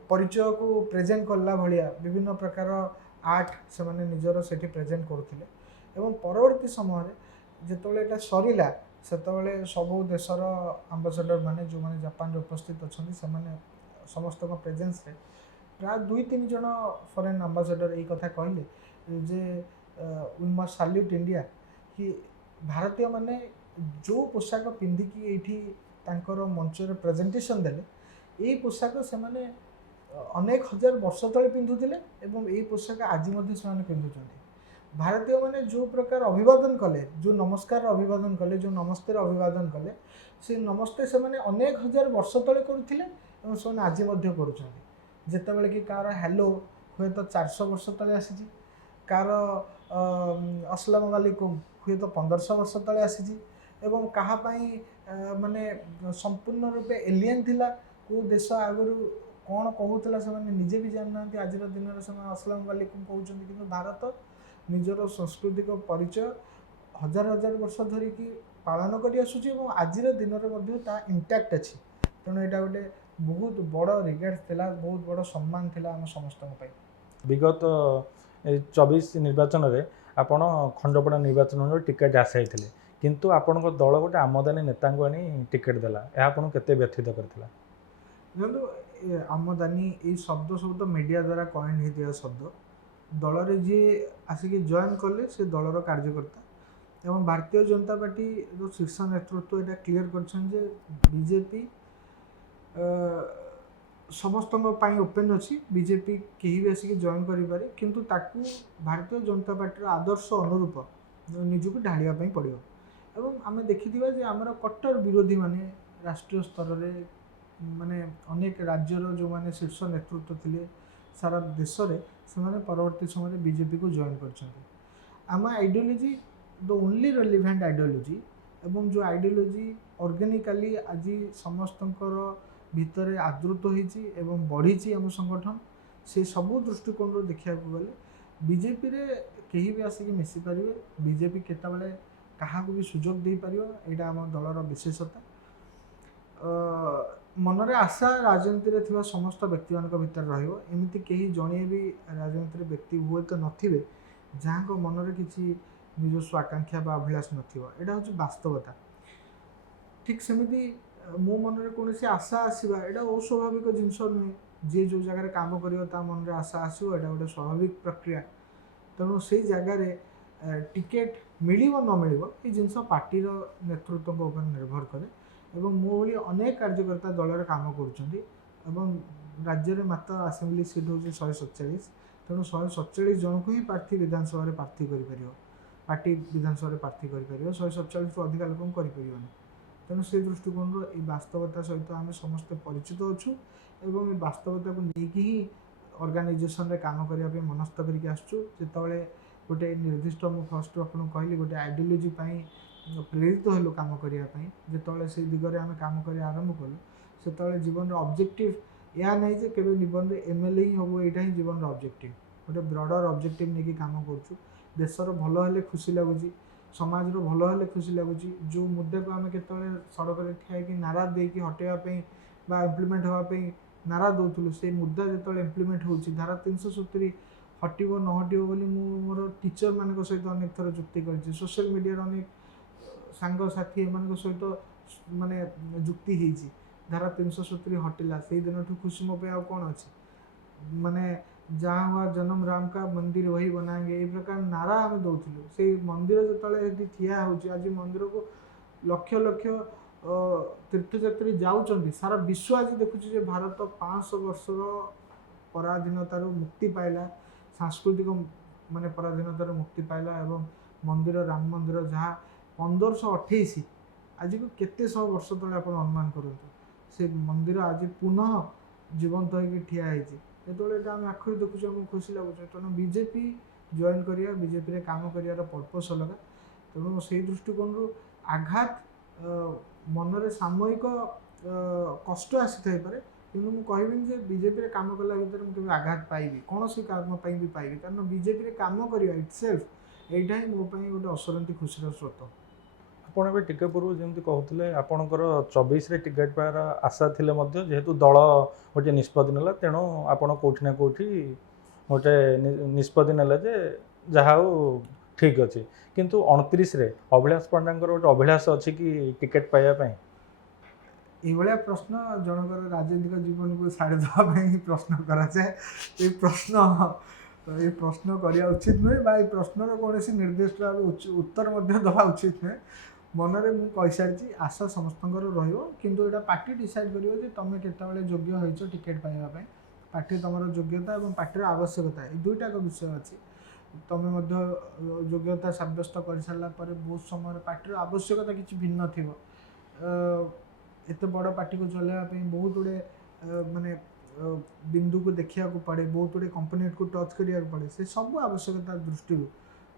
ପରିଚୟକୁ ପ୍ରେଜେଣ୍ଟ କଲା ଭଳିଆ ବିଭିନ୍ନ ପ୍ରକାର ଆର୍ଟ ସେମାନେ ନିଜର ସେଠି ପ୍ରେଜେଣ୍ଟ କରୁଥିଲେ। ଏବଂ ପରବର୍ତ୍ତୀ ସମୟରେ ଯେତେବେଳେ ଏଇଟା ସରିଲା, ସେତେବେଳେ ସବୁ ଦେଶର ଆମ୍ବାସଡ଼ର ମାନେ, ଯେଉଁମାନେ ଜାପାନରେ ଉପସ୍ଥିତ ଅଛନ୍ତି, ସେମାନେ ସମସ୍ତଙ୍କ ପ୍ରେଜେନ୍ସରେ ପ୍ରାୟ 2-3 ଜଣ ଫରେନ୍ ଆମ୍ବାସଡ଼ର ଏଇ କଥା କହିଲେ ଯେ वी मस्ट साल्यूट इंडिया, कि ଭାରତୀୟମାନେ ଯେଉଁ ପୋଷାକ ପିନ୍ଧିକି ଏଇଠି ତାଙ୍କର ମଞ୍ଚରେ ପ୍ରେଜେଣ୍ଟେସନ୍ ଦେଲେ, ଏଇ ପୋଷାକ ସେମାନେ ଅନେକ ହଜାର ବର୍ଷ ତଳେ ପିନ୍ଧୁଥିଲେ, ଏବଂ ଏଇ ପୋଷାକ ଆଜି ମଧ୍ୟ ସେମାନେ ପିନ୍ଧୁଛନ୍ତି। ଭାରତୀୟମାନେ ଯେଉଁ ପ୍ରକାର ଅଭିବାଦନ କଲେ, ଯେଉଁ ନମସ୍କାର ଅଭିବାଦନ କଲେ, ଯେଉଁ ନମସ୍ତେର ଅଭିବାଦନ କଲେ, ସେ ନମସ୍ତେ ସେମାନେ ଅନେକ ହଜାର ବର୍ଷ ତଳେ କରୁଥିଲେ, ଏବଂ ସେମାନେ ଆଜି ମଧ୍ୟ କରୁଛନ୍ତି। ଯେତେବେଳେ କି କାହାର ହ୍ୟାଲୋ ହୁଏତ 400 ବର୍ଷ ତଳେ ଆସିଛି, କାହାର अस्सलाम वालेकुम हुएत 1500 वर्ष तले आसी, एवं कहा माने संपूर्ण रूपे एलियन थिला, को देश आगु कौन कहूला से निजे भी जान ना, आज दिन में अस्सलाम वालेकुम कहते, कि भारत निजर सांस्कृतिक परिचय हजार हजार वर्ष धरिकी पालन कर आसुची, आज दिन में इंटैक्ट अच्छी। तेणु यहाँ गोटे बहुत बड़ रिगार्ड थिला, बहुत बड़ सम्मान थिला आम समस्त। विगत 24 निर्वाचन में आपण खंडपड़ा निर्वाचन टिकेट आसाई, किंतु आपण दल गोटे आमदानी नेता आनी टिकेट देला, यह आपको केते व्यथित करथिला? देखो आमदानी ये शब्द सब तो मीडिया द्वारा कॉइन होता शब्द, दल रे जी आसिक जॉइन कले से दलर कार्यकर्ता, एवं भारतीय जनता पार्टी जो शीर्ष नेतृत्व यहाँ क्लीयर कर बीजेपी समस्त ओपन अच्छी बीजेपी कहीं भी आसिक जॉइन करें किंतु ताकू भारतीय जनता पार्टी आदर्श अनुरूप निजक ढालिया पड़ो एवं आम देखी आमर कट्टर विरोधी माने राष्ट्रीय स्तर में माने अनेक राज्यर जो माने शीर्ष नेतृत्व थिले सारा देश में से परवर्ती समय बीजेपी को जॉइन कर आम ideology the only relevant ideology एवं जो आइडियोलोजी ऑर्गेनिकली आज समस्तंकर भितर आदृत होती एवं बढ़ी आम संगठन से सबू दृष्टिकोण देखा गले बीजेपी रे कहीं भी आसिक मिसी पारे बीजेपी केतबले क्या भी सुजोग दे पार यहाँ आम दलर विशेषता मनरे आशा राजनीति में थी समस्त व्यक्ति मान भर रमती कहीं जड़े भी राजनीति व्यक्ति हुए तो नथिबे जहाँ को मनरे किसी निजस्व आकांक्षा बा अभिलाष नथिबो एटा हूँ वास्तवता ठीक सेमिति मो मनरे कौन आशा आसवा यहाँ अस्वाभाविक जिनस नुहे जी जो जगार काम कर मन में आशा आसो यहाँ गोटे स्वाभाविक प्रक्रिया तेणु से जगार टिकेट मिल न मिल ये जिनस पार्टी नेतृत्व उपर निर्भर करे एवं मो भाई अनेक कार्यकर्ता दल में काम कर राज्य में मात्र आसेम्बली सीट हूँ 147 तेणु 147 जन को ही प्रार्थी विधानसभा प्रार्थी कर पार्टी विधानसभा प्रार्थी कर 147 रु अधिक लोक कर तेणु से दृष्टिकोण ये वास्तवता सहित आम समस्ते परिचित अच्छु एवं ये वास्तवता को लेकिन ही ऑर्गेनाइजेशन रे काम करने मनस्थ करके आसुबले गोटे निर्दिष्ट मुझे फर्स्ट आपको कहली गोटे आइडियोलोजी प्रेरित हलु काम करने जिते से दिगरे आम काम कर आरंभ कलु से जीवन ऑब्जेक्टिव या नहीं जे केवल जीवन में एमएलए ही हम यहाँ ही जीवन ऑब्जेक्टिव गोटे ब्रॉडर ऑब्जेक्टिव नहीं काम करूँ देशर भल हेले खुशी लगुच समाज भल हेले खुशी लगुच जो मुद्दा को आम के सड़क में ठिया नारा देकी हटेवाई इम्प्लीमेंट होगापी नारा दौलू से मुद्दा जो इम्प्लीमेंट हो धारा 370 हटो न हटो बोली मोर टीचर मान सहित अनेक थर जुक्ति कर सोशल मीडिया अनेक सांग साथी एम सहित माने जुक्ति होती धारा 370 हटिला से दिन ठू खुशी मो पे कौन अच्छे माने जहाँ हुआ जन्म राम का मंदिर वही बनाएंगे ये प्रकार नारा आम दौलू से मंदिर जो ठिया हो आज मंदिर को लक्ष लक्ष तीर्थयात्री जाऊँच सारा विश्व आज देखुचे भारत 500 वर्षर पराधीनतार मुक्ति पाइला सांस्कृतिक माने पराधीनतार मुक्ति पाइला एवं मंदिर राम मंदिर जहाँ 1528 आज को केते 100 वर्ष तले आप अनुमान करूँ से मंदिर आज पुनः जीवंत होगी ठिया होती जो आम आखिरी देखुचे आमको खुशी लगुच तेणु बीजेपी जॉइन करिया बीजेपी रे काम करियार पर्पस अलग तेणु से दृष्टिकोण आघात मनरे सामयिक कष्ट आसी थाईपे किंतु मुझे कहबी बीजेपी रे काम कला भितर मुझे आघात पाइबी कौन सी काम भी पाइबी कारण बीजेपी रे काम करिया इटसेल्फ एटा ही मो पई गोटे असरंती खुशीर स्रोत आपण ए टिके पूर्व जमी कहते आपणकर 24 टिकेट पार आशा थिले मध्य जेहेतु दल गोटे निष्पत्ति नेला तेणु आपण कोठी ना कोठी गोटे निष्पत्ति नेला जे जहा ठीक अच्छे किंतु 29 अभिलाष पंडा गोटे अभिलाष अच्छी कि टिकेट पाइबा ये प्रश्न जनकर राजनीतिक जीवन को साड़ी देवाई प्रश्न कराए ये प्रश्न करवा उचित नुहे ये प्रश्नर कौन निर्दिष्ट भाव उत्तर दवा उचित नुहे मनरे मुझे कही सारी आशा समस्त किंतु यहाँ पार्टी डिसाइड कर तुम केतबले योग्य हो टिकेट पाइबा पार्टी तुम योग्यता और पार्टी आवश्यकता ये दुईटा विषय अच्छी तुम योग्यता सब्यस्त कर सारापर बहुत समय पार्टी आवश्यकता किसी भिन्न थी एत बड़ पार्टी को चलवाई बहुत गुड़े माने बिंदु को देखा पड़े बहुत गुड़े कंपोनेंट को टच करा पड़े से सब आवश्यकता दृष्टि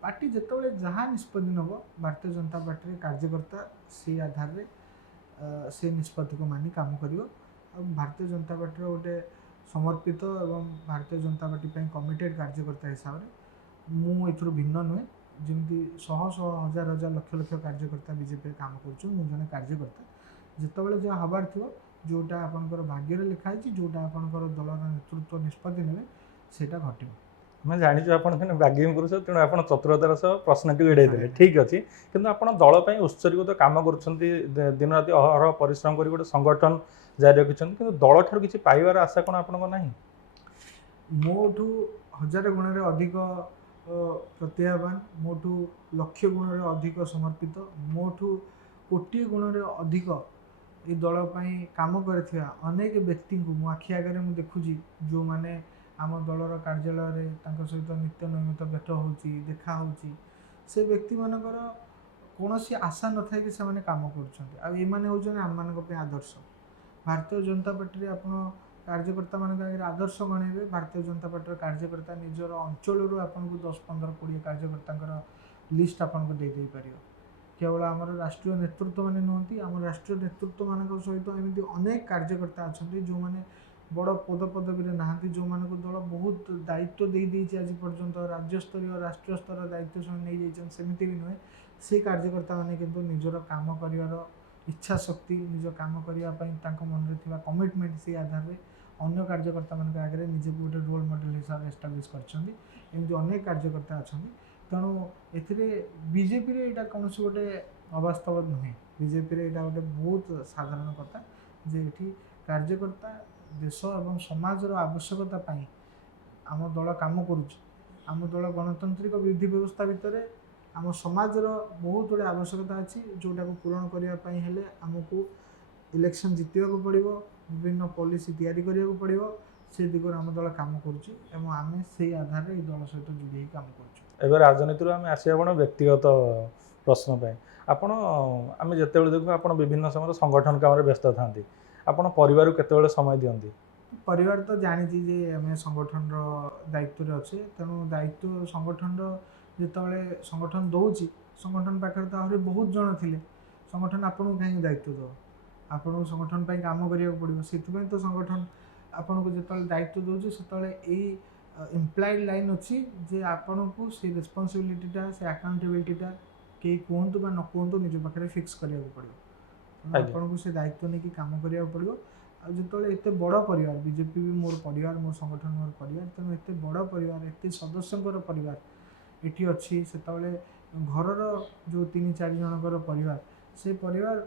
पार्टी जितेबाला जहाँ निष्पत्ति नब भारतीय जनता पार्टी कार्यकर्ता से आधार में से निष्पत्ति को मानि काम कर भारतीय जनता पार्टी गोटे समर्पित एवं भारतीय जनता पार्टी कमिटेड कार्यकर्ता हिसाब से मुझे भिन्न नुहे जमी शह शह हजार हजार लक्ष लक्ष कार्यकर्ता बीजेपी काम कर जड़े कार्यकर्ता जितेबाला जहाँ हबार थो जोटा आपंकर भाग्य लिखाई जोटा आपंकर दलर नेतृत्व निष्पत्ति ने सेटा घटे मैं जानी आप बागिंग कर तेणु आप चतुरतार सह प्रश्न टी एड़े देते ठीक अच्छे किंतु आप दल उत्सर्गित काम कर दिन राति अहरह परिश्रम कर गोटे संगठन जारी रखिंट कि दल ठार किसी पाइबार आशा कौन आप मोठू 1000 गुण अधिक प्रतिभावान मोठू लक्ष गुण अधिक समर्पित मोठू 1,000,000 गुण अधिक এই ଦଳ ପାଇଁ କାମ କରିଥିବା ଅନେକ ବ୍ୟକ୍ତିଙ୍କୁ ମୋ ଆଖି ଆଗରେ ମୁଁ ଦେଖୁଛି, ଯେଉଁମାନେ ଆମ ଦଳର କାର୍ଯ୍ୟାଳୟରେ ତାଙ୍କ ସହିତ ନିତ୍ୟ ନୈମିତ ଭେଟ ହେଉଛି, ଦେଖା ହେଉଛି। ସେ ବ୍ୟକ୍ତିମାନଙ୍କର କୌଣସି ଆଶା ନଥାଏ କି ସେମାନେ କାମ କରୁଛନ୍ତି, ଆଉ ଏମାନେ ହେଉଛନ୍ତି ଆମମାନଙ୍କ ପାଇଁ ଆଦର୍ଶ। ଭାରତୀୟ ଜନତା ପାର୍ଟିରେ ଆପଣ କାର୍ଯ୍ୟକର୍ତ୍ତାମାନଙ୍କ ଆଗରେ ଆଦର୍ଶ ଗଣେଇବେ। ଭାରତୀୟ ଜନତା ପାର୍ଟିର କାର୍ଯ୍ୟକର୍ତ୍ତା ନିଜର ଅଞ୍ଚଳରୁ ଆପଣଙ୍କୁ 10, 15, 20 କାର୍ଯ୍ୟକର୍ତ୍ତାଙ୍କର ଲିଷ୍ଟ ଆପଣଙ୍କୁ ଦେଇପାରିବ। କେବଳ ଆମର ରାଷ୍ଟ୍ରୀୟ ନେତୃତ୍ୱମାନେ ନୁହନ୍ତି, ଆମ ରାଷ୍ଟ୍ରୀୟ ନେତୃତ୍ୱମାନଙ୍କ ସହିତ ଏମିତି ଅନେକ କାର୍ଯ୍ୟକର୍ତ୍ତା ଅଛନ୍ତି ଯେଉଁମାନେ ବଡ଼ ପଦପଦବୀରେ ନାହାନ୍ତି, ଯେଉଁମାନଙ୍କୁ ଦଳ ବହୁତ ଦାୟିତ୍ୱ ଦେଇଛି ଆଜି ପର୍ଯ୍ୟନ୍ତ, ରାଜ୍ୟସ୍ତରୀୟ ରାଷ୍ଟ୍ରୀୟ ସ୍ତର ଦାୟିତ୍ୱ ସେମାନେ ନେଇଯାଇଛନ୍ତି। ସେମିତି ବି ନୁହେଁ, ସେ କାର୍ଯ୍ୟକର୍ତ୍ତାମାନେ କିନ୍ତୁ ନିଜର କାମ କରିବାର ଇଚ୍ଛା ଶକ୍ତି, ନିଜ କାମ କରିବା ପାଇଁ ତାଙ୍କ ମନରେ ଥିବା କମିଟମେଣ୍ଟ, ସେଇ ଆଧାରରେ ଅନ୍ୟ କାର୍ଯ୍ୟକର୍ତ୍ତାମାନଙ୍କ ଆଗରେ ନିଜକୁ ଗୋଟେ ରୋଲ୍ ମଡ଼େଲ୍ ହିସାବରେ ଏଷ୍ଟାବ୍ଲିଶ୍ କରିଛନ୍ତି। ଏମିତି ଅନେକ କାର୍ଯ୍ୟକର୍ତ୍ତା ଅଛନ୍ତି। ତେଣୁ ଏଥିରେ ବିଜେପିରେ ଏଇଟା କୌଣସି ଗୋଟେ ଅବାସ୍ତବ ନୁହେଁ। ବିଜେପିରେ ଏଇଟା ଗୋଟେ ବହୁତ ସାଧାରଣ କଥା ଯେ ଏଠି କାର୍ଯ୍ୟକର୍ତ୍ତା ଦେଶ ଏବଂ ସମାଜର ଆବଶ୍ୟକତା ପାଇଁ ଆମ ଦଳ କାମ କରୁଛି। ଆମ ଦଳ ଗଣତାନ୍ତ୍ରିକ ବିଧି ବ୍ୟବସ୍ଥା ଭିତରେ ଆମ ସମାଜର ବହୁତ ଗୁଡ଼ିଏ ଆବଶ୍ୟକତା ଅଛି, ଯେଉଁଟାକୁ ପୂରଣ କରିବା ପାଇଁ ହେଲେ ଆମକୁ ଇଲେକ୍ସନ୍ ଜିତିବାକୁ ପଡ଼ିବ, ବିଭିନ୍ନ ପଲିସି ତିଆରି କରିବାକୁ ପଡ଼ିବ। ସେ ଦିଗରେ ଆମ ଦଳ କାମ କରୁଛି ଏବଂ ଆମେ ସେଇ ଆଧାରରେ ଏଇ ଦଳ ସହିତ ଯୋଡ଼ି ହୋଇ କାମ କରୁଛୁ। ଏବେ ରାଜନୀତିରୁ ଆମେ ଆସିବା ଆପଣ ବ୍ୟକ୍ତିଗତ ପ୍ରଶ୍ନ ପାଇଁ। ଆପଣ ଆମେ ଯେତେବେଳେ ଦେଖୁ ଆପଣ ବିଭିନ୍ନ ସମୟରେ ସଂଗଠନ କାମରେ ବ୍ୟସ୍ତ ଥାନ୍ତି, ଆପଣ ପରିବାରକୁ କେତେବେଳେ ସମୟ ଦିଅନ୍ତି? ପରିବାର ତ ଜାଣିଛି ଯେ ଆମେ ସଂଗଠନର ଦାୟିତ୍ୱରେ ଅଛେ, ତେଣୁ ଦାୟିତ୍ୱ ସଂଗଠନର ଯେତେବେଳେ ସଂଗଠନ ଦେଉଛି, ସଂଗଠନ ପାଖରେ ତ ଆହୁରି ବହୁତ ଜଣ ଥିଲେ। ସଂଗଠନ ଆପଣଙ୍କୁ କାହିଁକି ଦାୟିତ୍ୱ ଦେବ? ଆପଣଙ୍କୁ ସଂଗଠନ ପାଇଁ କାମ କରିବାକୁ ପଡ଼ିବ। ସେଥିପାଇଁ ତ ସଂଗଠନ ଆପଣଙ୍କୁ ଯେତେବେଳେ ଦାୟିତ୍ୱ ଦେଉଛି, ସେତେବେଳେ ଏଇ ଇମ୍ପ୍ଲାଏଡ୍ ଲାଇନ୍ ଅଛି ଯେ ଆପଣଙ୍କୁ ସେ ରେସ୍ପନ୍ସିବିଲିଟିଟା, ସେ ଆକାଉଣ୍ଟେବିଲିଟିଟା କେହି କୁହନ୍ତୁ ବା ନ କୁହନ୍ତୁ ନିଜ ପାଖରେ ଫିକ୍ସ କରିବାକୁ ପଡ଼ିବ। ତେଣୁ ଆପଣଙ୍କୁ ସେ ଦାୟିତ୍ୱ ନେଇକି କାମ କରିବାକୁ ପଡ଼ିବ। ଆଉ ଯେତେବେଳେ ଏତେ ବଡ଼ ପରିବାର, ବିଜେପି ବି ମୋର ପରିବାର, ମୋ ସଂଗଠନ ମୋର ପରିବାର, ତେଣୁ ଏତେ ବଡ଼ ପରିବାର, ଏତେ ସଦସ୍ୟଙ୍କର ପରିବାର ଏଠି ଅଛି, ସେତେବେଳେ ଘରର ଯେଉଁ 3-4 ଜଣଙ୍କର ପରିବାର, ସେ ପରିବାର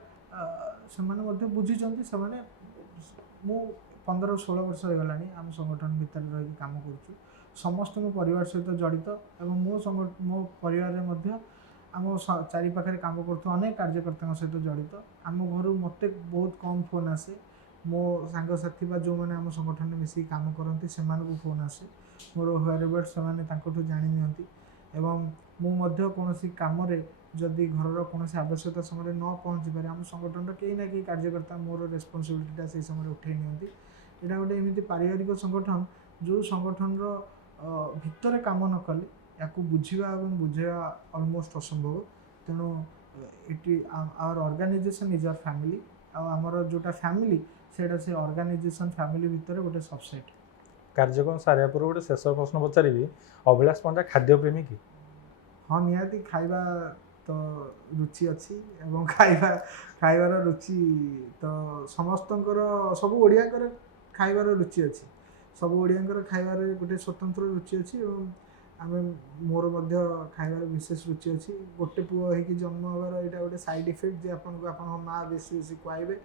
ସେମାନେ ମଧ୍ୟ ବୁଝିଛନ୍ତି। ସେମାନେ ମୁଁ 15-16 ବର୍ଷ ହେଇଗଲାଣି ଆମ ସଂଗଠନ ଭିତରେ ରହିକି କାମ କରୁଛୁ। ସମସ୍ତେ ମୋ ପରିବାର ସହିତ ଜଡ଼ିତ ଏବଂ ମୋ ପରିବାରରେ ମଧ୍ୟ ଆମ ଚାରିପାଖରେ କାମ କରୁଥିବା ଅନେକ କାର୍ଯ୍ୟକର୍ତ୍ତାଙ୍କ ସହିତ ଜଡ଼ିତ। ଆମ ଘରୁ ମୋତେ ବହୁତ କମ୍ ଫୋନ୍ ଆସେ। ମୋ ସାଙ୍ଗସାଥି ବା ଯେଉଁମାନେ ଆମ ସଂଗଠନରେ ମିଶିକି କାମ କରନ୍ତି ସେମାନଙ୍କୁ ଫୋନ୍ ଆସେ। ମୋର ହ୍ୱେରେଭର୍ ସେମାନେ ତାଙ୍କଠୁ ଜାଣି ନିଅନ୍ତି ଏବଂ ମୁଁ ମଧ୍ୟ କୌଣସି କାମରେ ଯଦି ଘରର କୌଣସି ଆବଶ୍ୟକତା ସମୟରେ ନ ପହଞ୍ଚିପାରେ, ଆମ ସଂଗଠନର କେହି ନା କେହି କାର୍ଯ୍ୟକର୍ତ୍ତା ମୋର ରେସ୍ପନ୍ସିବିଲିଟିଟା ସେହି ସମୟରେ ଉଠାଇ ନିଅନ୍ତି। ଏଇଟା ଗୋଟେ ଏମିତି ପାରିବାରିକ ସଂଗଠନ, ଯେଉଁ ସଂଗଠନର ଭିତରେ କାମ ନ କଲେ ୟାକୁ ବୁଝିବା ଏବଂ ବୁଝେଇବା ଅଲମୋଷ୍ଟ ଅସମ୍ଭବ। ତେଣୁ ଏଠି our organisation is our family, ଆଉ ଆମର ଯେଉଁଟା ଫ୍ୟାମିଲି ସେଇଟା ସେ ଅର୍ଗାନାଇଜେସନ୍ ଫ୍ୟାମିଲି ଭିତରେ ଗୋଟେ ସବସେଟ୍। କାର୍ଯ୍ୟକ୍ରମ ସାରିବା ପୂର୍ବରୁ ଗୋଟେ ଶେଷ ପ୍ରଶ୍ନ ପଚାରିବି, ଅଭିଳାଷ ପଣ୍ଡା ଖାଦ୍ୟପ୍ରେମୀ କି? ହଁ, ନିହାତି। ଖାଇବା ତ ରୁଚି ଅଛି ଏବଂ ଖାଇବାର ରୁଚି ତ ସମସ୍ତଙ୍କର, ସବୁ ଓଡ଼ିଆଙ୍କର ଖାଇବାର ରୁଚି ଅଛି। ସବୁ ଓଡ଼ିଆଙ୍କର ଖାଇବାରେ ଗୋଟେ ସ୍ୱତନ୍ତ୍ର ରୁଚି ଅଛି ଏବଂ ମୋର ମଧ୍ୟ ଖାଇବାର ବିଶେଷ ରୁଚି ଅଛି। ଗୋଟେ ପୁଅ ହେଇକି ଜନ୍ମ ହେବାର ଏଇଟା ଗୋଟେ ସାଇଡ଼୍ ଇଫେକ୍ଟ ଯେ ଆପଣଙ୍କୁ ଆପଣଙ୍କ ମାଆ ବେଶୀ ଖୁଆଇବେ।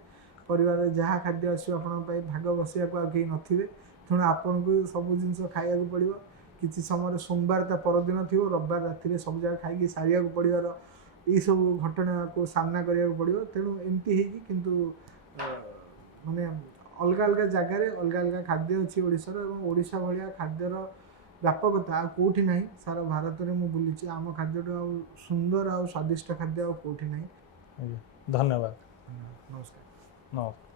ପରିବାରରେ ଯାହା ଖାଦ୍ୟ ଆସିବ ଆପଣଙ୍କ ପାଇଁ ଭାଗ ବସିବାକୁ ଆଉ କେହି ନଥିବେ, ତେଣୁ ଆପଣଙ୍କୁ ସବୁ ଜିନିଷ ଖାଇବାକୁ ପଡ଼ିବ। କିଛି ସମୟରେ ସୋମବାର ତା ପରଦିନ ଥିବ, ରବିବାର ରାତିରେ ସବୁ ଯାକ ଖାଇକି ସାରିବାକୁ ପଡ଼ିବାର ଏଇସବୁ ଘଟଣାକୁ ସାମ୍ନା କରିବାକୁ ପଡ଼ିବ। ତେଣୁ ଏମିତି ହେଇକି କିନ୍ତୁ ମାନେ ଅଲଗା ଅଲଗା ଜାଗାରେ ଅଲଗା ଅଲଗା ଖାଦ୍ୟ ଅଛି ଓଡ଼ିଶାର, ଏବଂ ଓଡ଼ିଶା ଭଳିଆ ଖାଦ୍ୟର ବ୍ୟାପକତା ଆଉ କେଉଁଠି ନାହିଁ। ସାରା ଭାରତରେ ମୁଁ ବୁଲିଛି, ଆମ ଖାଦ୍ୟଠୁ ଆଉ ସୁନ୍ଦର ଆଉ ସ୍ୱାଦିଷ୍ଟ ଖାଦ୍ୟ ଆଉ କେଉଁଠି ନାହିଁ। ଧନ୍ୟବାଦ। ନମସ୍କାର। ନମସ୍କାର।